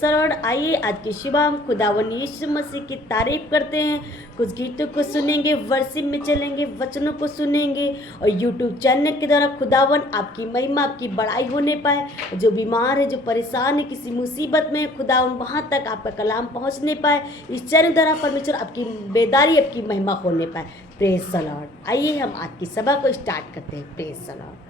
Sir. आइए आज की सुबह हम खुदावन यीशु मसीह की तारीफ करते हैं, कुछ गीतों को सुनेंगे, वर्शिप में चलेंगे, वचनों को सुनेंगे और यूट्यूब चैनल के द्वारा खुदावन आपकी महिमा, आपकी बड़ाई होने पाए। जो बीमार है, जो परेशान है, किसी मुसीबत में, खुदावन वहाँ तक आपका कलाम पहुँचने पाए। इस चैनल द्वारा परमेश्वर आपकी बेदारी, आपकी महिमा होने पाए। Praise the Lord. आइए हम आज की सभा को स्टार्ट करते हैं। Praise the Lord.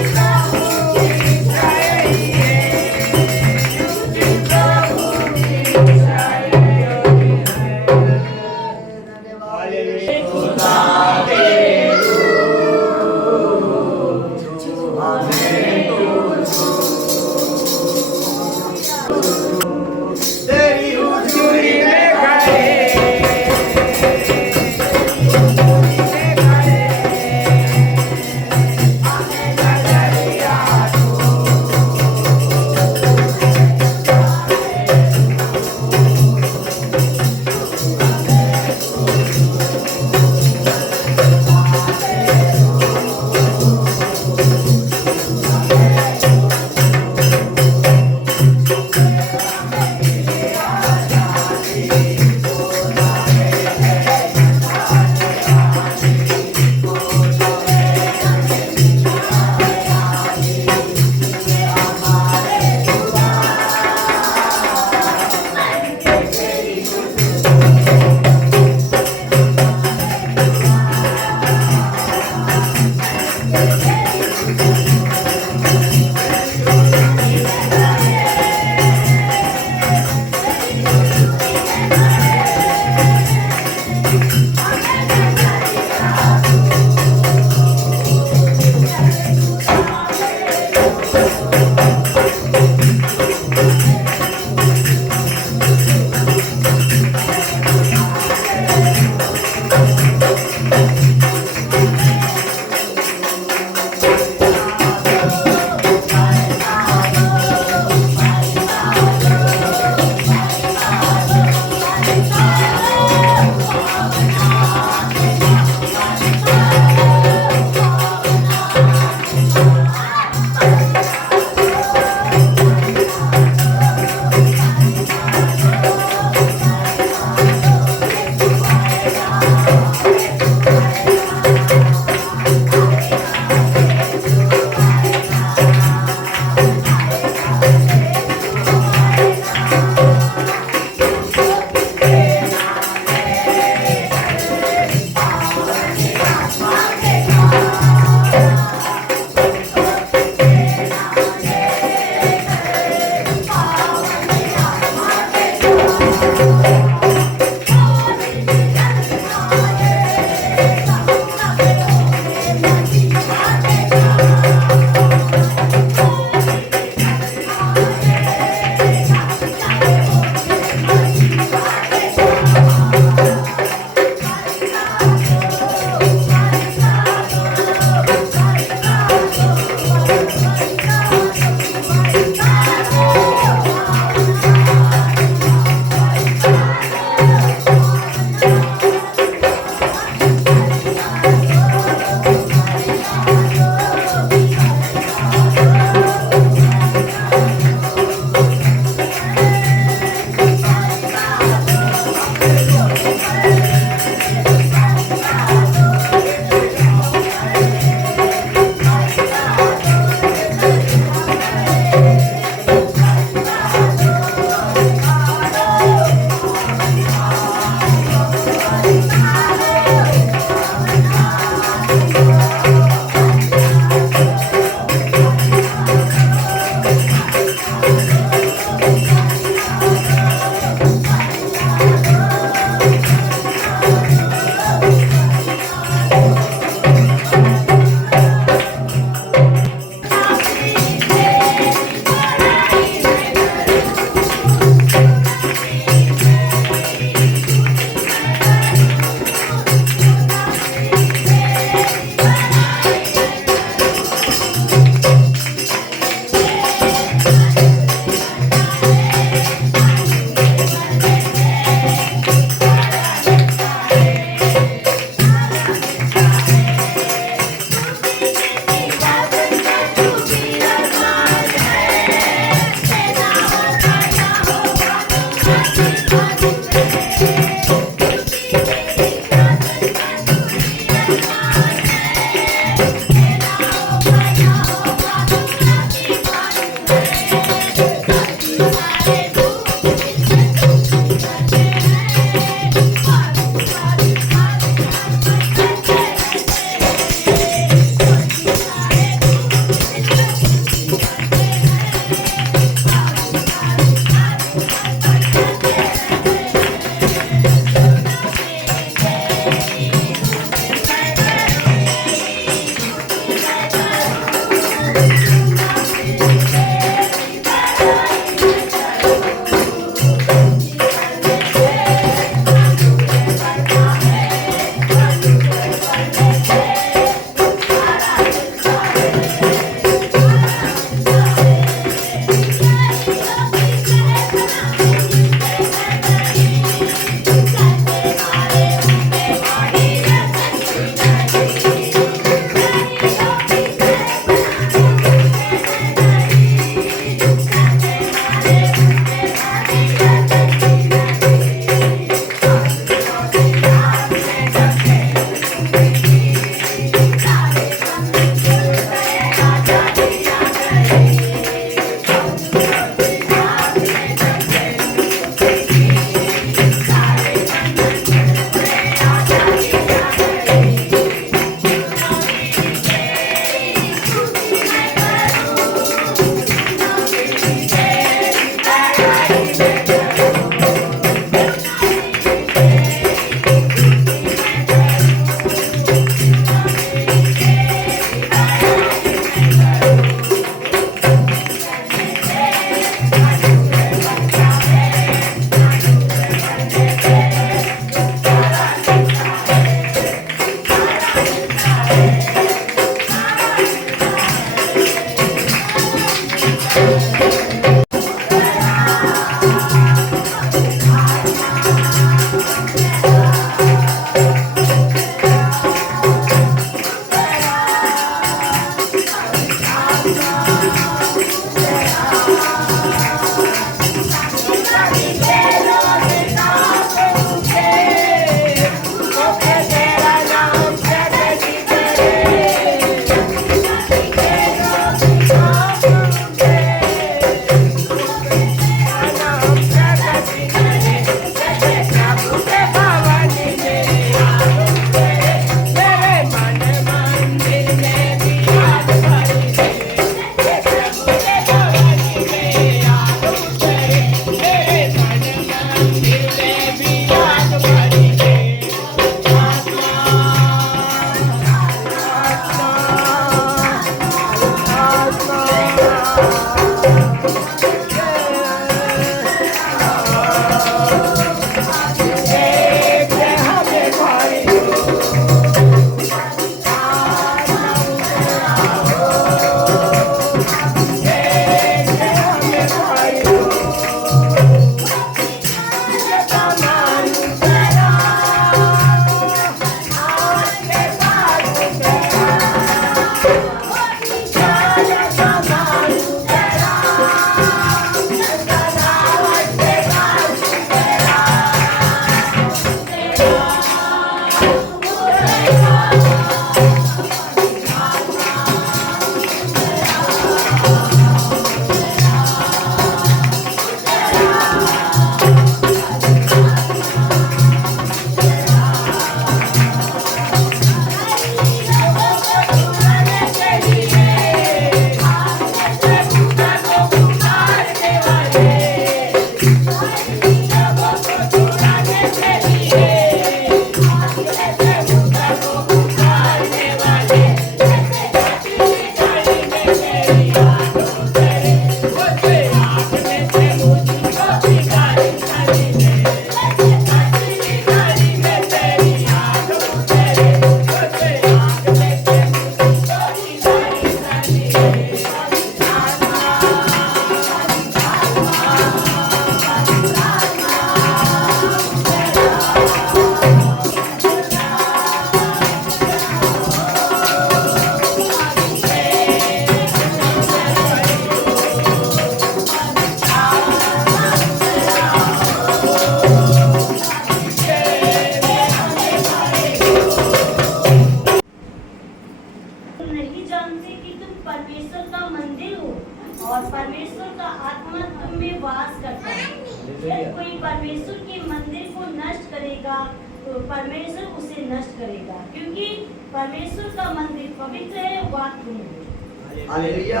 यदि कोई परमेश्वर के मंदिर को नष्ट करेगा तो परमेश्वर उसे नष्ट करेगा, क्योंकि परमेश्वर का मंदिर पवित्र है, वह तुम हो। हालेलुया।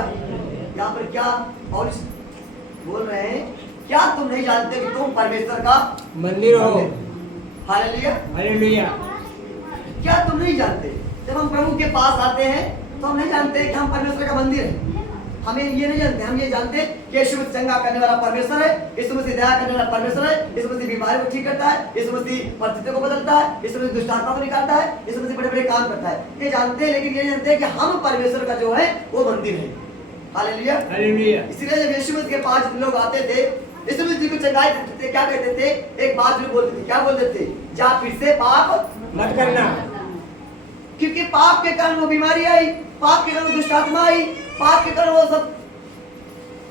यहाँ पर क्या पौलुस बोल रहे हैं, क्या तुम नहीं जानते कि तुम परमेश्वर का मंदिर हो। हालेलुया। हालेलुया। क्या तुम नहीं जानते? जब हम प्रभु के पास आते हैं तो हम नहीं जानते कि हम परमेश्वर का मंदिर है। हमें ये नहीं जानते, हम ये जानते कि यीशु मसीह चंगा करने वाला परमेश्वर है, यीशु मसीह दया करने वाला परमेश्वर है, यीशु मसीह बीमारी को ठीक करता है, यीशु मसीह परिस्थितियों को बदलता है, यीशु मसीह दुष्ट आत्मा को निकालता है, यीशु मसीह बड़े बड़े काम करता है। ये जानते हैं, लेकिन ये जानते हैं कि हम परमेश्वर का जो है वो मंदिर है। हालेलुया। हालेलुया। इसलिए जब यीशु मसीह के पास लोग आते थे, यीशु मसीह को चंगाई देते थे, क्या कहते थे? एक बात जो बोलते थे, क्या बोलते थे? जा फिर से पाप मत करना। क्योंकि पाप के कारण वो बीमारी आई, पाप के कारण दुष्ट आत्मा आई, पाप के कारण वो सब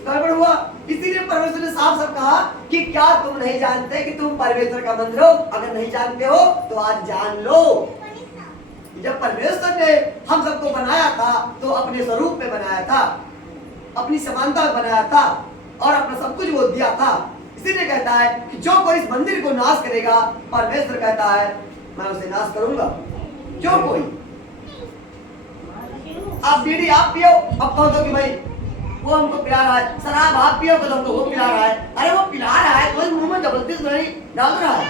गड़बड़ हुआ। इसीलिए परमेश्वर ने साफ साफ कहा कि क्या तुम नहीं जानते कि तुम परमेश्वर का मंदिर हो? अगर नहीं जानते हो तो आज जान लो। जब परमेश्वर ने हम सबको बनाया था तो अपने स्वरूप में बनाया था, अपनी समानता में बनाया था और अपना सब कुछ वो दिया था। इसीलिए कहता है कि जो कोई इस मंदिर को नाश करेगा, परमेश्वर कहता है मैं उसे नाश करूंगा। जो कोई, आप बीड़ी आप पियो, अब कहो तो कि भाई वो हमको पिला रहा है, शराब आप पियो तो हमको वो पिला रहा है। अरे वो पिला रहा है तो मुंह में जबरदस्ती डाल रहा है।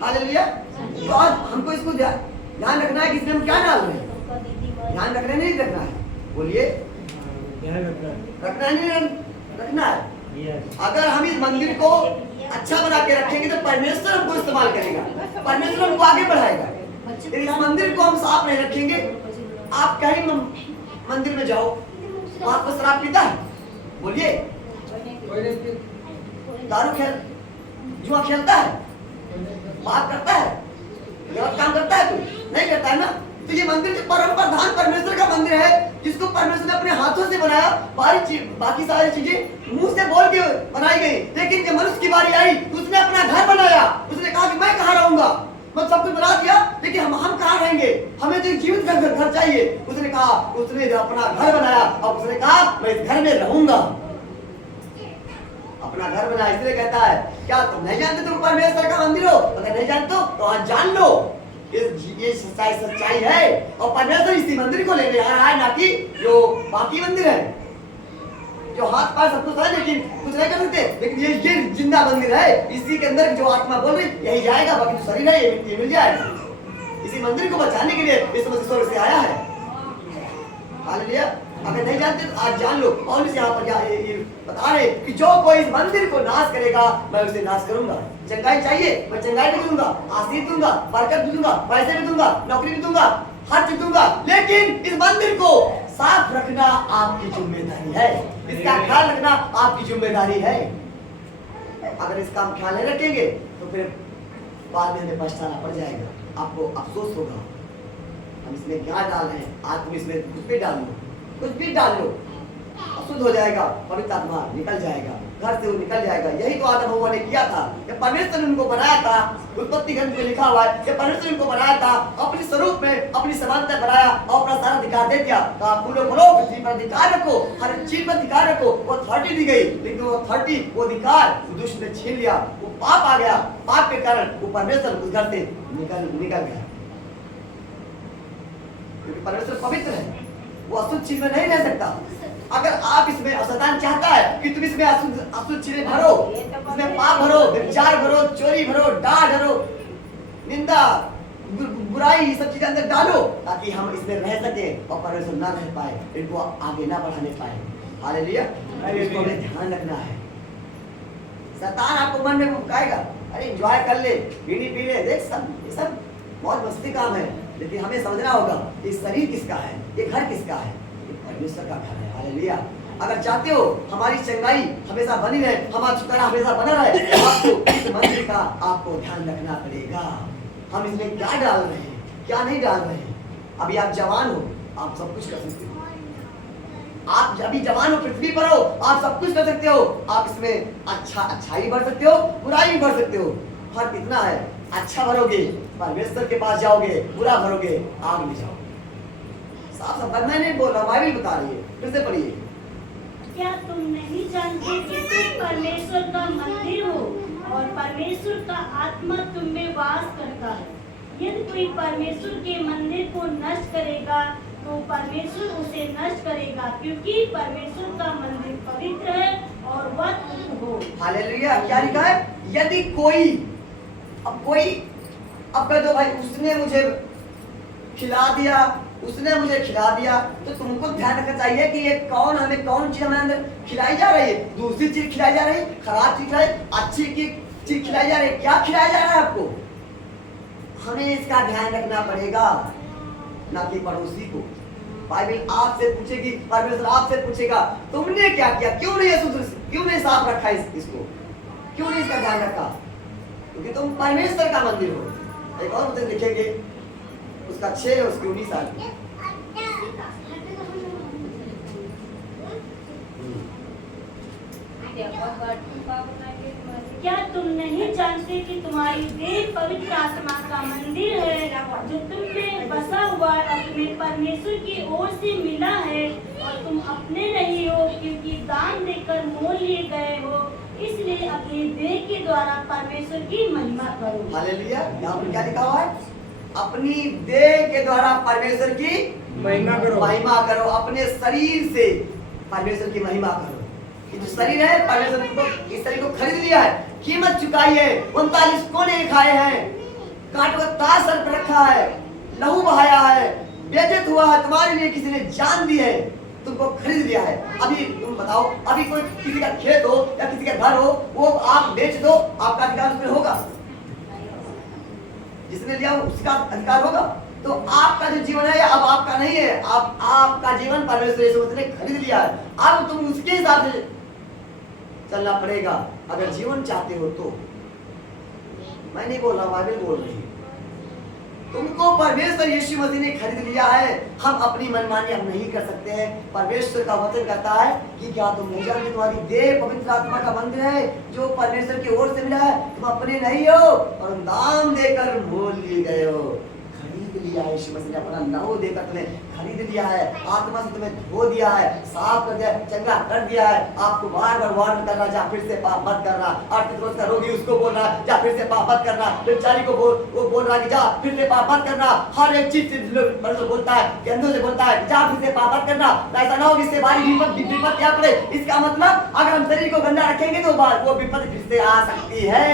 हालेलुया। तो आज हमको इसको ध्यान रखना है कि इसमें हम क्या डाल रहे हैं। ध्यान रखना नहीं रखना है, बोलिए ध्यान रखना। रखना नहीं रखना है। अगर हम इस मंदिर को अच्छा बना के रखेंगे तो परमेश्वर हमको इस्तेमाल करेगा, परमेश्वर हमको आगे बढ़ाएगा। इस मंदिर को हम साफ नहीं रखेंगे, आप कहीं मंदिर में जाओ, आपको शराब पीता है, बोलिए दारू खेल, जुआ खेलता है, बात करता है, गलत काम करता है, कोई नहीं करता है ना। तो ये मंदिर जो परम प्रधान परमेश्वर का मंदिर है, जिसको परमेश्वर ने अपने हाथों से बनाया, बाकी सारी चीजें मुंह से बोल के बनाई गई, लेकिन जब मनुष्य की बारी आई उसने अपना घर बनाया। उसने कहा कि मैं कहाँ रहूंगा, मैं सब कुछ बना दिया, लेकिन हम कहाँ रहेंगे, हमें तो एक जीवित घर चाहिए। उसने कहा, उसने अपना घर बनाया और उसने कहा मैं इस घर में रहूंगा। अपना घर बनाया। इसलिए कहता है क्या तुम नहीं जानते तुम परमेश्वर का मंदिर हो? अगर नहीं जानते हो तो आज जान लो, ये सच्चाई है। और परमेश्वर इसी मंदिर को लेने आ रहा है, ना कि जो बाकी मंदिर है, जो हाथ पैर सब कुछ है लेकिन कुछ नहीं कर सकते। लेकिन ये जिंदा मंदिर है, इसी के अंदर जो आत्मा बोल रही यही जाएगा, बाकी जो शरीर है ये मिल जाएगा। इसी मंदिर को बचाने के लिए यीशु मसीह स्वर्ग से आया है। हालेलुया। अगर नहीं जानते तो आज जान लो। पौलुस यहाँ पर ये बता रहे कि जो कोई इस मंदिर को नाश करेगा मैं उसे नाश करूंगा। चंगाई चाहिए, मैं चंगाई भी दूंगा, आशीष दूंगा, बरकत भी दूंगा, पैसे भी दूंगा, नौकरी भी दूंगा, हर चीज दूंगा, लेकिन इस मंदिर को साफ रखना आपकी जिम्मेदारी है। इसका ख्याल रखना आपकी जिम्मेदारी है। अगर इसका हम ख्याल नहीं रखेंगे तो फिर बाद में हमें पछताना पड़ जाएगा, आपको अफसोस होगा। हम इसमें क्या डाल रहे हैं? आज तुम इसमें कुछ भी डाल लो, कुछ भी डाल लो, अशुद्ध हो जाएगा, पवित्र आत्मा निकल जाएगा, घर से वो निकल जाएगा। यही तो आदम हव्वा ने किया था। जब परमेश्वर ने उनको बनाया था, उत्पत्ति ग्रंथ में लिखा हुआ है, जब परमेश्वर ने उनको बनाया था, अपने स्वरूप में अपनी समानता बनाया और अपना सारा अधिकार दे दिया। तो आप फूलो फलो, पृथ्वी पर अधिकार रखो, हर चीज पर अधिकार रखो। वो अथॉरिटी दी गई, लेकिन वो अथॉरिटी, वो अधिकार दुष्ट ने छीन लिया। वो पाप आ गया, पाप के कारण वो परमेश्वर उस घर से निकल गया। क्योंकि परमेश्वर पवित्र है, वो अशुद्ध चीज में नहीं रह सकता। अगर आप इसमें, शैतान चाहता है कि तुम इसमें अशुद्ध चीजें भरो, इसमें पाप भरो, व्यभिचार भरो, चोरी भरो, डांट भरो, निंदा, बुराई, सब चीजें अंदर डालो, ताकि हम इसमें रह सके और परमेश्वर ना रह पाए, इनको आगे ना बढ़ाने पाए। हालेलुया। इसको हमें ध्यान रखना है। शैतान आपको मन में भुकाएगा, अरे एंजॉय कर ले, बीड़ी पी ले, देख ये सब बहुत मस्ती काम है, लेकिन हमें समझना होगा ये शरीर किसका है, ये घर किसका है, ये परमेश्वर का घर है। हालेलुया। अगर चाहते हो हमारी चंगाई हमेशा बनी रहे, हमारा छुटकारा हमेशा बना रहे, आपको इस मंदिर का आपको ध्यान रखना पड़ेगा। हम इसमें क्या डाल रहे हैं, क्या नहीं डाल रहे हैं। अभी आप जवान हो, आप सब कुछ कर सकते हो। आप अभी जवान हो, पृथ्वी पर हो, आप सब कुछ कर सकते हो। आप इसमें अच्छाई बढ़ सकते हो, बुराई भी बढ़ सकते हो। फर्क इतना है, अच्छा भरोगे परमेश्वर के पास जाओगे, बुरा भरोगे आग में जाओगे। साफ साफ मैं नहीं बोल रहा, बाइबल बता रही है। फिर से पढ़िए। क्या तुम नहीं जानते कि तुम परमेश्वर का मंदिर परमेश्वर का आत्मा तुम में वास करता है। यदि कोई परमेश्वर के मंदिर को नष्ट करेगा तो परमेश्वर उसे नष्ट करेगा, क्योंकि परमेश्वर का मंदिर पवित्र है और वह तुम हो। हालेलुया। क्या लिखा है? यदि कोई अब कह दो भाई उसने मुझे खिला दिया, उसने मुझे खिला दिया, तो तुमको ध्यान रखना चाहिए कि ये हमें कौन चीज हमारे अंदर खिलाई जा रही है। दूसरी चीज खिलाई जा रही है, खराब चीज खिलाई, अच्छी की चीज खिलाई जा रही है, क्या खिलाया जा रहा है आपको? हमें इसका ध्यान रखना पड़ेगा, ना कि पड़ोसी को। बाइबल आपसे पूछेगी, परमेश्वर आपसे पूछेगा तुमने क्या किया, क्यों नहीं साफ रखा इसको, क्यों नहीं इसका ध्यान रखा? क्योंकि तुम परमेश्वर का मंदिर हो। एक और वचन लिखेंगे, उसका 6 और उसकी 19 आगे। क्या तुम नहीं जानते कि तुम्हारी देह पवित्र आत्मा का मंदिर है, जो तुम में बसा हुआ है और तुम्हें परमेश्वर की ओर से मिला है, और तुम अपने नहीं हो, क्योंकि दान देकर मोल लिए गए हो। इसलिए अपनी देह के द्वारा परमेश्वर की महिमा करो। हालेलुया। यहाँ पर क्या लिखा हुआ है? अपनी देह के द्वारा परमेश्वर की महिमा करो। महिमा करो। अपने शरीर से परमेश्वर की महिमा करो। ये जो शरीर है, परमेश्वर को इस शरीर को खरीद लिया है, कीमत चुकाई है, 39 कोने खाए हैं, कांटों का ताज सर पर रखा है, लहू बहाया है, बेइज्जत हुआ है, तुम्हारे लिए किसी ने जान दी है, तुमको खरीद लिया है। अभी तुम बताओ, अभी कोई किसी का खेत हो या किसी का घर हो, वो आप बेच दो, आपका अधिकार उसमें होगा? जिसने लिया उसका अधिकार होगा। तो आपका जो जीवन है अब आपका नहीं है, आपका जीवन परमेश्वर यीशु मसीह ने खरीद लिया है। अब तुम उसके हिसाब से चलना पड़ेगा अगर जीवन चाहते हो तो। मैं नहीं बोल रहा, बाइबल बोल रही है। तुमको परमेश्वर यीशु मसीह ने खरीद लिया है। हम अपनी मनमानी हम नहीं कर सकते हैं। परमेश्वर का वचन कहता है कि क्या तुम नहीं जानते तुम्हारी देह पवित्र आत्मा का मंदिर है, जो परमेश्वर की ओर से मिला है, तुम अपने नहीं हो और दाम देकर मोल लिए गए हो। खरीद लिया है यीशु मसीह ने, अपना लहू देकर तुम्हें खरीद लिया है, आत्मा से तुम्हें धो दिया है, साफ कर दिया, चंगा कर दिया है। आपको बार बार वार्न करना, जा फिर से पाप मत करना। 38 वर्ष का रोगी उसको बोल रहा है जा फिर से पाप मत करना। बेचारी को वो बोल रहा है कि जा फिर से पाप मत करना। हर एक चीज से बोलता है, कंधों से बोलता है जा फिर से पाप मत करना। ऐसा ना हो कि इससे भारी विपत्ति क्या पड़े। इसका मतलब अगर हम शरीर को गंदा रखेंगे तो वो विपत्ति फिर से आ सकती है।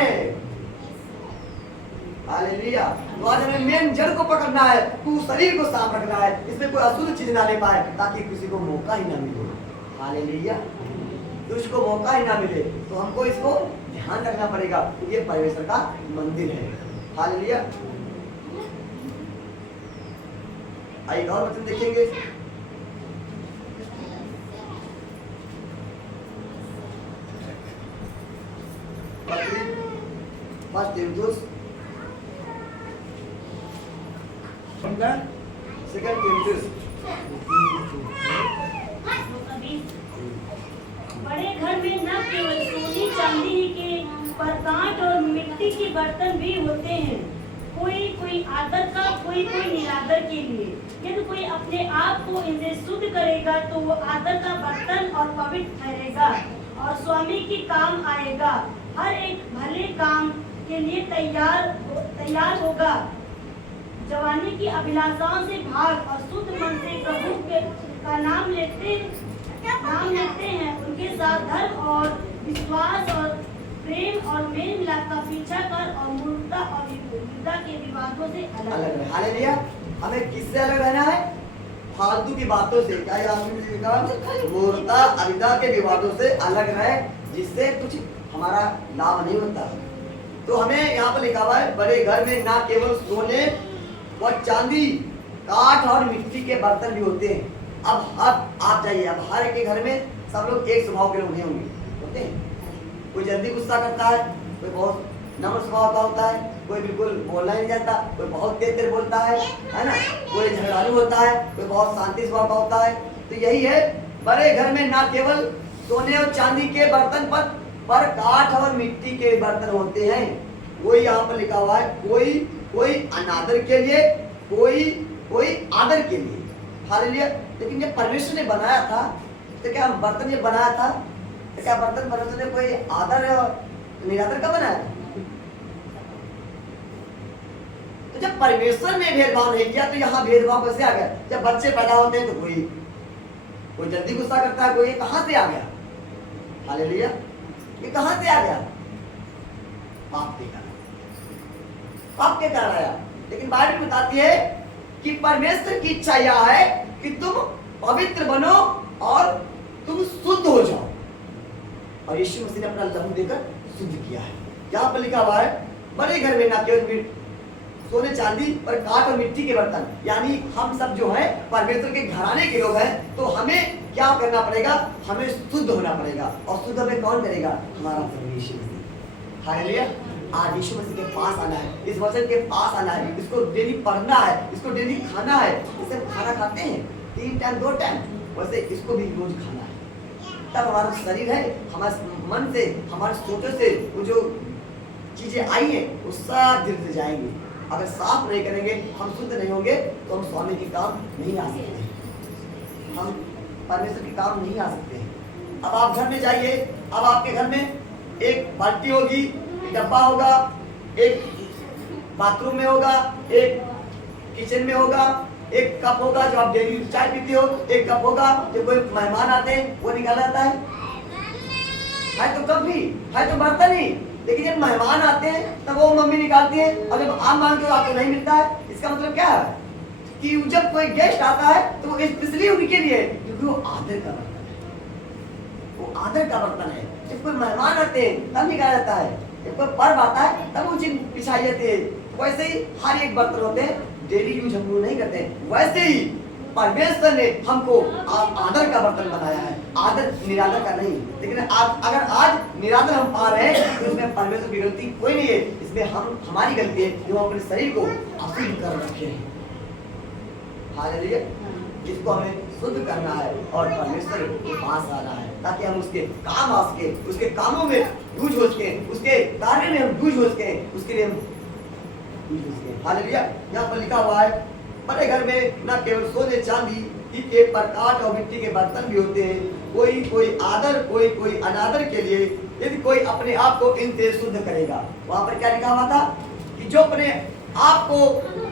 हालेलुया। तो आज हमें मेन जड़ को पकड़ना है, तू शरीर को साफ रखना है, इसमें कोई अशुद्ध चीज ना ले पाए, ताकि किसी को मौका ही ना मिले। हालेलुया। तुझको तो मौका ही ना मिले, तो हमको इसको ध्यान रखना पड़ेगा। ये परमेश्वर का मंदिर है। हालेलुया। आइए और वचन देखेंगे। फर्स्ट तीमुथियुस, सेकंड तीमुथियुस। बड़े घर में न केवल सोने चांदी के पर कांच और मिट्टी के बर्तन भी होते हैं, कोई आदर का, कोई निरादर के लिए। यदि कोई अपने आप को इनसे शुद्ध करेगा तो वो आदर का बर्तन और पवित्र ठहरेगा और स्वामी के काम आएगा, हर एक भले काम के लिए तैयार होगा। जवानी की अभिलाषाओं से भाग और शुद्ध मन से प्रभु का नाम लेते हैं, उनके साथ धर्म और विश्वास और प्रेम और मेल मिलाप का पीछा कर और मूर्खता और विद्या के विवादों से अलग रहे। हालेलुया। हमें किससे अलग रहना है? फालतू की बातों से। क्या ये आपने लिखा? मूर्खता अविद्या के विवादों से अलग रहे, जिससे कुछ हमारा लाभ नहीं होता। तो हमें यहाँ पर लिखा हुआ है, बड़े घर में ना केवल सोने व चांदी, काठ और मिट्टी के बर्तन भी होते हैं। अब आप जाइए, अब हर एक घर में सब लोग एक स्वभाव के लोग नहीं होते हैं। कोई जल्दी गुस्सा करता है, कोई बहुत नम्र स्वभाव का होता है, कोई बिल्कुल बोलना नहीं जानता, कोई बहुत तेज बोलता है ना, कोई झगड़ालू होता है, कोई बहुत शांति स्वभाव का होता है। तो यही है, बड़े घर में ना केवल सोने और चांदी के बर्तन पर काठ और मिट्टी के बर्तन होते हैं। वही यहाँ पर लिखा हुआ है, कोई अनादर के लिए, कोई आदर के लिए। हालेलुया। लेकिन जब परमेश्वर ने बनाया था तो क्या बर्तन ये बनाया था, तो क्या बर्तन परमेश्वर ने कोई आदर और निरादर का बनाया था? तो जब परमेश्वर ने भेदभाव नहीं किया तो यहाँ भेदभाव कैसे आ गया? जब बच्चे पैदा होते हैं तो कोई जल्दी गुस्सा करता है, कोई कहां से आ गया? हालेलुया, ये कहां से आ गया? पाप के कारण, पाप के कारण आया। लेकिन बाइबल बताती है कि परमेश्वर की इच्छा यह है कि तुम पवित्र बनो और तुम शुद्ध हो जाओ, और यीशु मसीह ने अपना लहू देकर शुद्ध किया है। यहाँ पर लिखा हुआ है, बड़े घर में ना केवल सोने चांदी पर काठ और मिट्टी के बर्तन, यानी हम सब जो है परमेश्वर के घराने के लोग हैं, तो हमें क्या करना पड़ेगा? हमें शुद्ध होना पड़ेगा। और शुद्ध हमें कौन करेगा? हमारा प्रभु यीशु मसीह। हालेलुया। आज यीशु मसीह के पास आना है, इस वचन के पास आना है, इसको डेली पढ़ना है, इसको डेली खाना है। जैसे हम खाना खाते हैं 3 टाइम 2 टाइम, वैसे इसको भी रोज खाना है। तब हमारा शरीर है, हमारे मन से, हमारे सोचों से वो जो चीजें आई हैं वो सब धीरे जाएंगी। अगर साफ नहीं करेंगे, हम शुद्ध नहीं होंगे, तो हम स्वामी के काम नहीं आ सकते, हम परमेश्वर के काम नहीं आ सकते हैं। अब आप घर में जाइए, अब आपके घर में एक बाल्टी होगी, एक डब्बा होगा, एक बाथरूम में होगा, एक किचन में होगा, एक कप होगा जो आप डेली चाय पीते हो, एक कप होगा जो कोई मेहमान आते हैं वो निकाला जाता है तो कप भी है, तो बर्तन ही। लेकिन जब मेहमान आते हैं तब वो मम्मी निकालती है, और जब आप मांगते हो आपको नहीं मिलता है। इसका मतलब क्या है कि जब कोई गेस्ट आता है तो वो स्पेशली उनके लिए, क्योंकि वो आदर का बर्तन है, वो आदर का बर्तन है। जब कोई मेहमान आते हैं तब निकाला जाता है, जब कोई पर्व आता है तब वो चीज पिछाई जाती है। वैसे ही हर एक बर्तन होते हैं, डेली यूज हम लोग नहीं करते। वैसे ही परमेश्वर ने हमको आदर का बर्तन बनाया है, आदर निरादर का नहीं। लेकिन अगर आज निरादर हम पा रहे हैं तो इसमें परमेश्वर की गलती कोई नहीं है, इसमें हमारी गलती है जो हम अपने शरीर को अशुद्ध कर रखे हैं। हालेलुया। इसको हमें शुद्ध करना है और परमेश्वर के पास आना है, ताकि हम उसके काम आ सके, उसके कामों में यूज हो सके, उसके कार्य में हम यूज हो सके, उसके लिए हम यूज हो सके। हालेलुया। यहाँ पर लिखा हुआ है, बड़े घर में न केवल सोने चांदी के प्रकाश और मिट्टी के बर्तन भी होते हैं, कोई आदर कोई अनादर के लिए, यदि कोई अपने आप को इनसे शुद्ध करेगा। वहां पर क्या लिखा हुआ था कि जो अपने आप को,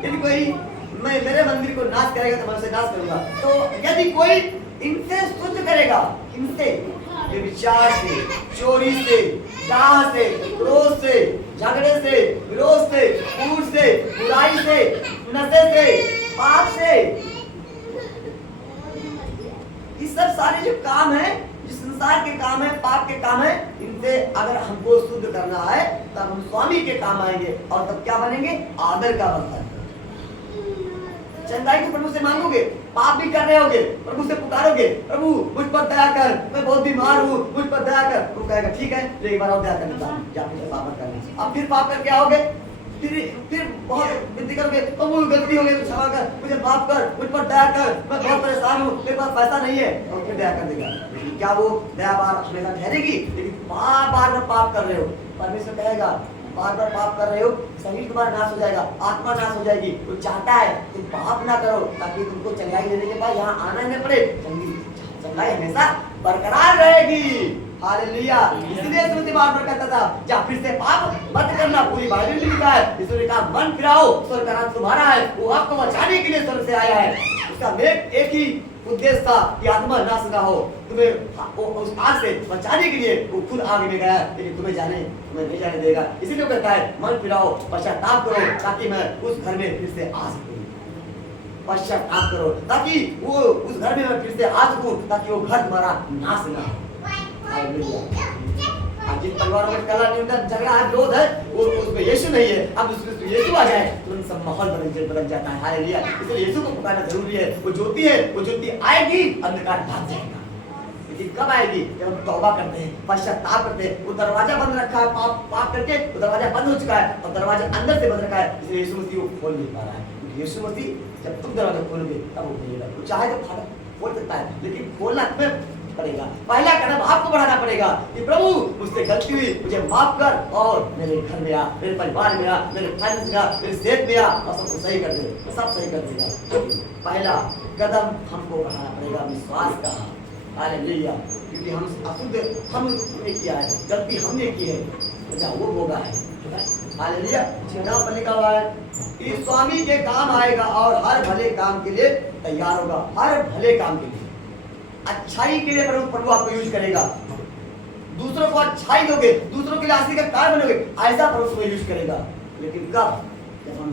यदि कोई मेरे मंदिर को नाश करेगा तो मैं उसे नाश करूंगा। तो यदि कोई इनसे शुद्ध करेगा, इनसे विचार से, चोरी से, दाह से, क्रोध से, झगड़े से, विरोध से, कूट से, बुराई से, नशे से, पाप से, ये सब सारे जो काम है, जो संसार के काम है, पाप के काम है, इनसे अगर हमको शुद्ध करना है तब हम स्वामी के काम आएंगे, और तब क्या बनेंगे? आदर का बर्तन। चंगाई को प्रभु से मांगोगे, पाप भी कर रहे होगे, प्रभु से पुकारोगे, प्रभु मुझ पर दया कर, मैं बहुत बीमार हूँ, मुझ पर दया कर। वो कहेगा ठीक है, तो एक बार और दया कर देता हूँ, क्या मुझे पाप मत करना। अब फिर पाप करके आओगे, फिर बहुत विनती करोगे, प्रभु गलती हो गई तो क्षमा कर, मुझे माफ कर, मुझ पर दया कर, मैं बहुत परेशान हूँ, मेरे पास पैसा नहीं है, और फिर दया कर देगा। लेकिन क्या वो दया बार हमेशा ठहरेगी? लेकिन बार बार पाप कर रहे हो, परमेश्वर कहेगा बार बार पाप कर रहे हो, शरीर तुम्हारा नाश हो जाएगा, आत्मा नाश हो जाएगी। वो चाहता है तुम पाप ना करो, ताकि तुमको चंगाई लेने के बाद यहाँ आना न पड़े, चंगाई हमेशा बरकरार रहेगी। हालेलुया। इसलिए यीशु बार बार कहता था, जा फिर से पाप मत करना। पूरी बाइबल में लिखा है, यीशु ने कहा मन फिराओ, स्वर्ग का राज तुम्हारा है। वो आपको बचाने के लिए स्वर्ग से आया है। उसका एक ही उद्देश्य था कि आत्मा नाश ना हो, तुम्हें उस आग से बचाने के लिए वो खुद आग में गया, लेकिन तुम्हें नहीं जाने देगा। इसीलिए कहता है मन फिराओ, पश्चाताप करो, ताकि मैं उस घर में फिर से आ सकूं। पश्चाताप करो ताकि वो उस घर में मैं फिर से आ सकूं, ताकि वो घर तुम्हारा नाश ना हो। जिन परिवारों में कलह न्यूनतम झगड़ा है, विरोध है, वो उसमें यीशु नहीं है, अब उसमें यीशु आ जाए तो उन सब माहौल बदल जाता है। हालेलुया। इसलिए यीशु को पुकारना जरूरी है। वो ज्योति है, वो ज्योति आएगी, अंधकार भाग जाएगा। लेकिन कब आएगी? जब हम तौबा करते हैं, पश्चाताप करते हैं। वो दरवाजा बंद रखा है, पाप करके वो दरवाजा बंद हो चुका है, और दरवाजा अंदर से बंद रखा है, इसलिए यीशु मसीह वो खोल नहीं पा रहा है। क्योंकि यीशु मसीह जब तुम दरवाजा खोलोगे तब वो खुलेगा। वो चाहे तो फाटक खोल सकता है, लेकिन खोलना तुम्हें पड़ेगा। पहला कदम आपको बढ़ाना पड़ेगा कि प्रभु मुझसे गलती हुई, मुझे माफ कर, और मेरे घर में आ, मेरे परिवार में आ, मेरे फ्रेंड्स में आ, मेरे सेहत में आ, और सबको सही कर दे, सब सही कर देगा। पहला कदम हमको बढ़ाना पड़ेगा विश्वास का। हालेलुया। क्योंकि हम अशुद्ध हमने किया है, गलती हमने की है, अच्छा वो होगा है। हालेलुया। यहाँ पर लिखा हुआ है कि स्वामी के काम आएगा और हर भले काम के लिए तैयार होगा। हर भले काम के लिए, अच्छाई के लिए प्रभु आपको यूज करेगा। दूसरों को अच्छाई दोगे, दूसरों के लिए आशीष का कार्य बनोगे, ऐसा प्रभु तुम्हें यूज करेगा। लेकिन कब? जब हम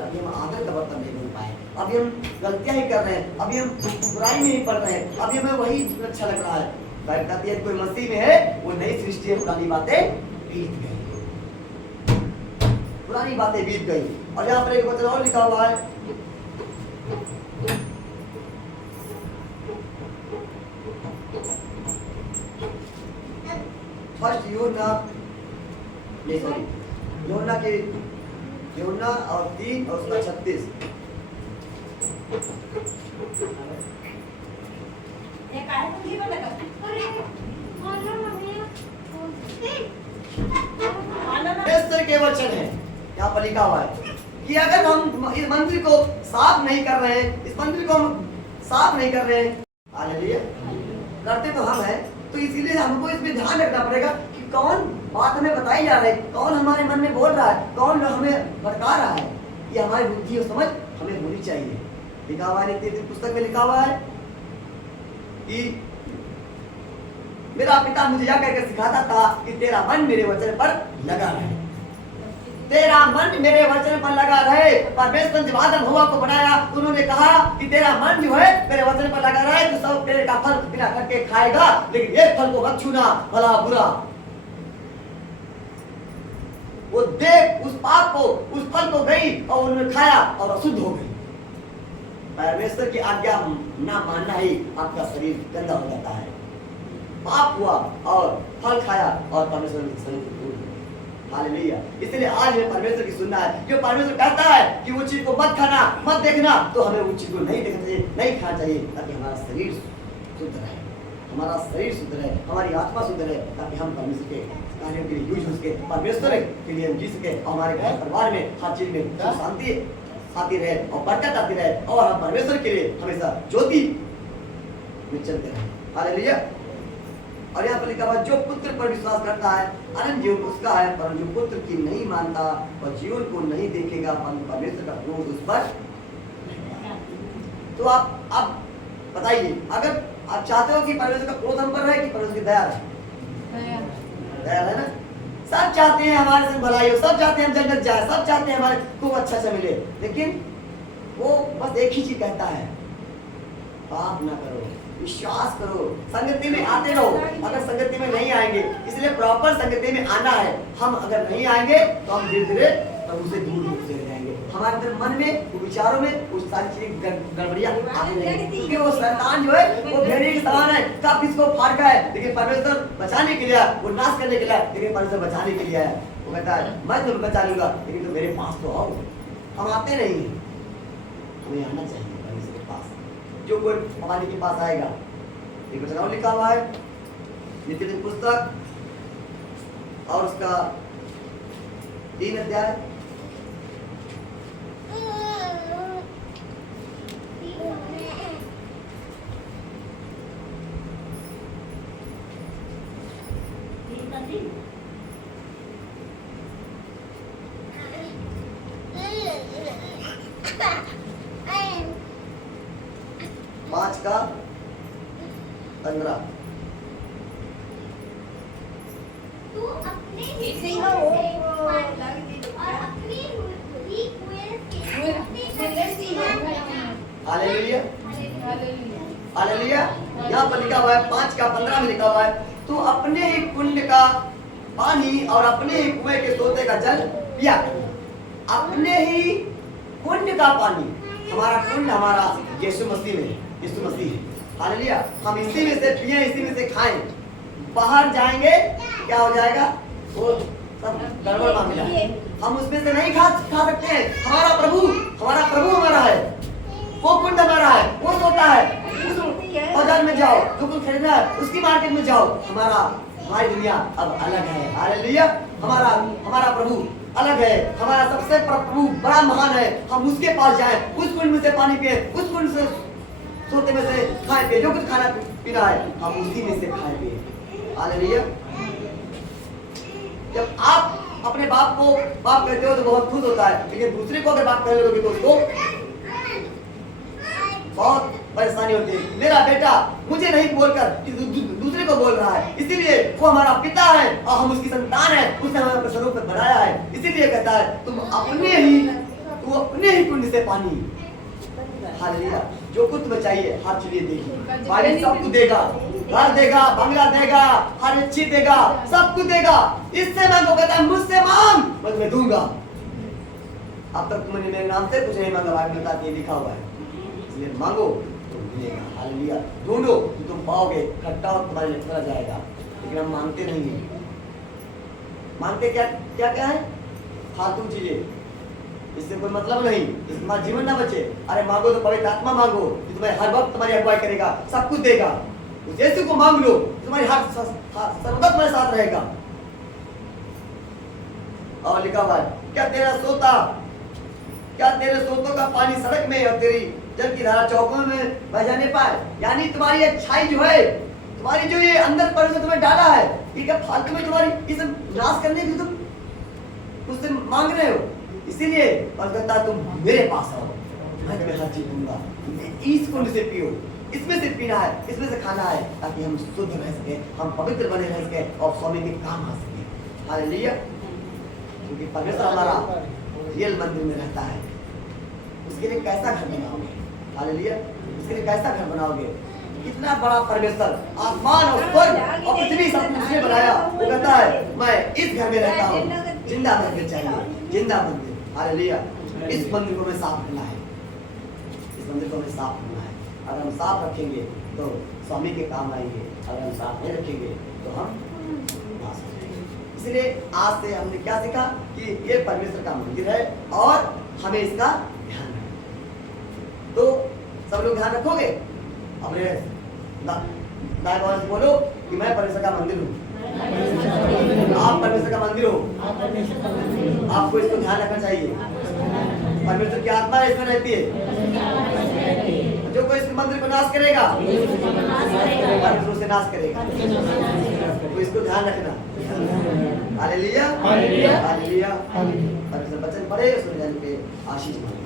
अभी हम आदर का बर्तन नहीं बन पाए, अभी हम गलतियां ही कर रहे हैं, अभी हम बुराई में ही पड़ रहे हैं, अभी हमें वही अच्छा लग रहा है। बाइबल कहती है कोई मसीह में है वो नई सृष्टि है, पुरानी बातें बीत गई, पुरानी बातें बीत गई। और यहाँ पर एक वचन और लिखा हुआ है, फर्स्ट यूहन्ना और 3 और उसका 36। के वचन है यहाँ पर लिखा हुआ है कि अगर हम इस मंदिर को साफ नहीं कर रहे हैं, इस मंदिर को हम साफ नहीं कर रहे हैं, हालेलुया, करते तो हम हैं, तो इसीलिए हमको इसमें ध्यान रखना पड़ेगा कि कौन बात हमें बताई जा रही है, कौन हमारे मन में बोल रहा है, कौन हमें भड़का रहा है। ये हमारी बुद्धि और समझ हमें होनी चाहिए। लिखा हुआ है नीति पुस्तक में, लिखा हुआ है कि मेरा पिता मुझे यह कहकर सिखाता था कि तेरा मन मेरे वचन पर लगा रहे, तेरा मन मेरे वचन पर लगा रहे। परमेश्वर ने जब आदम हव्वा को बनाया, उन्होंने कहा कि तेरा मन जो है मेरे वचन पर लगा रहे, तो सब पेड़ का फल बिना करके खाएगा, लेकिन एक फल को मत छूना, भला बुरा। वो देख उस पाप को, उस फल को गई और उन्होंने खाया और अशुद्ध हो गई। परमेश्वर की आज्ञा ना मानना ही आपका शरीर गंदा हो जाता है। पाप हुआ और फल खाया और परमेश्वर के शरीर को दूर हो गया। हालेलुया। इसलिए आज हमें परमेश्वर की सुनना है। जो परमेश्वर कहता है कि वो चीज को मत खाना, मत देखना, तो हमें वो चीज को नहीं देखना चाहिए, नहीं खाना चाहिए, ताकि हमारा शरीर शुद्ध रहे, हमारा शरीर शुद्ध रहे, हमारी आत्मा शुद्ध रहे, ताकि हम परमेश्वर के कार्यों के लिए यूज हो सके, परमेश्वर के लिए हम जी सके, हमारे घर परिवार में हर चीज में शांति आती रहे और बरकत आती रहे, और हम परमेश्वर के लिए हमेशा ज्योति में चलते रहे। हालेलुया। और यहाँ पर लिखा हुआ जो पुत्र पर विश्वास करता है अनंत जीवन उसका है, परंतु जो पुत्र की नहीं मानता और जीवन को नहीं देखेगा, परमेश्वर का क्रोध उस पर। तो आप बताइए, अगर आप चाहते हो कि परमेश्वर का क्रोध हम पर रहे कि परमेश्वर की दया रहे? दया है ना। सब चाहते हैं हमारे संग भलाई हो, सब चाहते हैं हम जन्नत जाए, सब चाहते हैं हमारे को अच्छा से मिले, लेकिन वो बस एक ही चीज कहता है, पाप ना करो, विश्वास करो, संगति में आते रहो। अगर संगति में नहीं आएंगे, इसलिए प्रॉपर संगति में आना है। हम अगर नहीं आएंगे तो हम धीरे धीरे प्रभु से दूर होते रहेंगे। हमारे अंदर मन में, विचारों में कुछ सारी चीजें गड़बड़ियां आती रहेंगी, क्योंकि वो शैतान जो है वो भेड़िए के समान है, कब किसको फाड़ता है, लेकिन परमेश्वर बचाने के लिए, वो नाश करने के लिए, लेकिन परमेश्वर बचाने के लिए है। वो कहता है मैं तुम्हें बचा लूंगा, लेकिन तुम मेरे पास तो आओ। हम आते नहीं, हमें आना चाहिए परमेश्वर के पास। जो कोई हमारे के पास आएगा, एक वचन और लिखा हुआ है नीति पुस्तक और उसका 3 अध्याय, पाँच का 15। तू अपने हिस्से और अपनी बुद्धि हालेलुया, हालेलुया। यहाँ पर लिखा हुआ है 5 का 15 में लिखा हुआ है तू अपने ही कुंड का पानी और अपने ही कुएं के सोते का जल पिया कर। अपने ही कुंड का पानी, हमारा कुंड हमारा यीशु मसीह में, यीशु मसीह है। हालेलुया। हम इसी में से पिए, इसी में से खाएं। बाहर जाएंगे क्या हो जाएगा, वो सब गड़बड़ मामला है। हम उसमें से नहीं खा सकते हैं। हमारा प्रभु हमारा है, वो कुंड हमारा है, वो सोता है। उस बाजार में जाओ, जो कुछ खरीदना है उसकी मार्केट में जाओ। हमारी दुनिया अब अलग है। हालेलुया। हमारा प्रभु अलग है, हमारा सबसे प्रभु बड़ा महान है। हम उसके पास जाएं, उस कुंड में से पानी पिए, उस कुंड से सोते में से खाए पिए, जो कुछ खाना पीना है हम उसी में से खाए पिए। हालेलुया। जब आप अपने बाप को बाप कहते हो तो बहुत खुश होता है, लेकिन दूसरे को अगर बाप कह लोगे तो उसको बहुत परेशानी होती है। मेरा बेटा मुझे नहीं बोलकर दूसरे को बोल रहा है, इसीलिए वो हमारा पिता है और हम उसकी संतान है, उसने हमें अपने स्वरूप में बनाया है। इसीलिए कहता है तू अपने ही कुंड से पानी, हालेलुया, जो कुछ तुम्हें चाहिए हाथ चलिए देखिए, पानी सब कुछ देगा, घर देगा, बंगला देगा, हर चीज देगा, सब कुछ देगा। इससे मांगो, कहता है मुझसे मांग मैं तुम्हें दूंगा। अब तक तुमने मेरे नाम से कुछ नहीं मांगा, बाइबल में बताती है, लिखा हुआ है। इसलिए मांगो तो मिलेगा, हालेलुया, ढूंढो तो तुम पाओगे, खट्टा और तुम्हारे लिए खुला जाएगा। लेकिन हम मांगते नहीं हैं। मांगते क्या क्या क्या है? फालतू चीजें, इससे कोई मतलब नहीं, इससे तुम्हारा जीवन ना बचे। अरे मांगो तो पवित्र आत्मा मांगो, जो तुम्हें हर वक्त तुम्हारी अगुवाई करेगा, सब कुछ देगा। उस यीशु को मांग लो, तुम्हारी हर सर्वदा तुम्हारे साथ रहेगा। और लिखा हुआ है, क्या तेरे सोतों का पानी सड़क में और तेरी जल की धारा चौकों में बह जाने पाए? यानी तुम्हारी अच्छाई जो है, तुम्हारी जो ये अंदर पर से तुम्हें डाला है, ये क्या फालतू में तुम्हारी इसे नाश करने की तुम उससे मांग रहे हो? इसीलिए कहता तुम मेरे पास आओ, मैं तुम्हें हर चीज दूंगा। इस कुंड से पियो, इसमें से पीना है, इसमें से खाना है, ताकि हम शुद्ध रह सके, हम पवित्र बने रह सके और स्वामी के काम आ सके। हालेलुया, क्योंकि परमेश्वर हमारा रियल मंदिर में रहता है। उसके लिए कैसा घर बनाओगे? हालेलुया, उसके लिए कैसा घर बनाओगे? कितना बड़ा परमेश्वर, आसमान और स्वर्ग और पृथ्वी सब कुछ उसने बनाया। वो कहता है मैं इस घर में रहता हूँ, जिंदा मंदिर चाहिए, जिंदा मंदिर। हालेलुया, इस मंदिर को हमें साफ करना है, इस मंदिर को हमें साफ करना है। अगर हम साफ रखेंगे तो स्वामी के काम आएंगे, अगर हम साफ नहीं रखेंगे तो हम नाश हो जाएंगे। इसलिए आज से हमने क्या सीखा कि ये परमेश्वर का मंदिर है और हमें इसका ध्यान रखना। तो सब लोग ध्यान रखोगे? अपने दाएं बाएं से बोलो कि मैं परमेश्वर का मंदिर हूँ, आप परमेश्वर का मंदिर हो। आपको इसको ध्यान रखना चाहिए। परमेश्वर की आत्मा इसमें रहती है। जो कोई इस मंदिर को नाश करेगा परमेश्वर उसे नाश करेगा। तो इसको ध्यान रखना। Hallelujah, hallelujah, hallelujah. परमेश्वर वचन पढ़े, सुन जाने पे आशीष मांगे।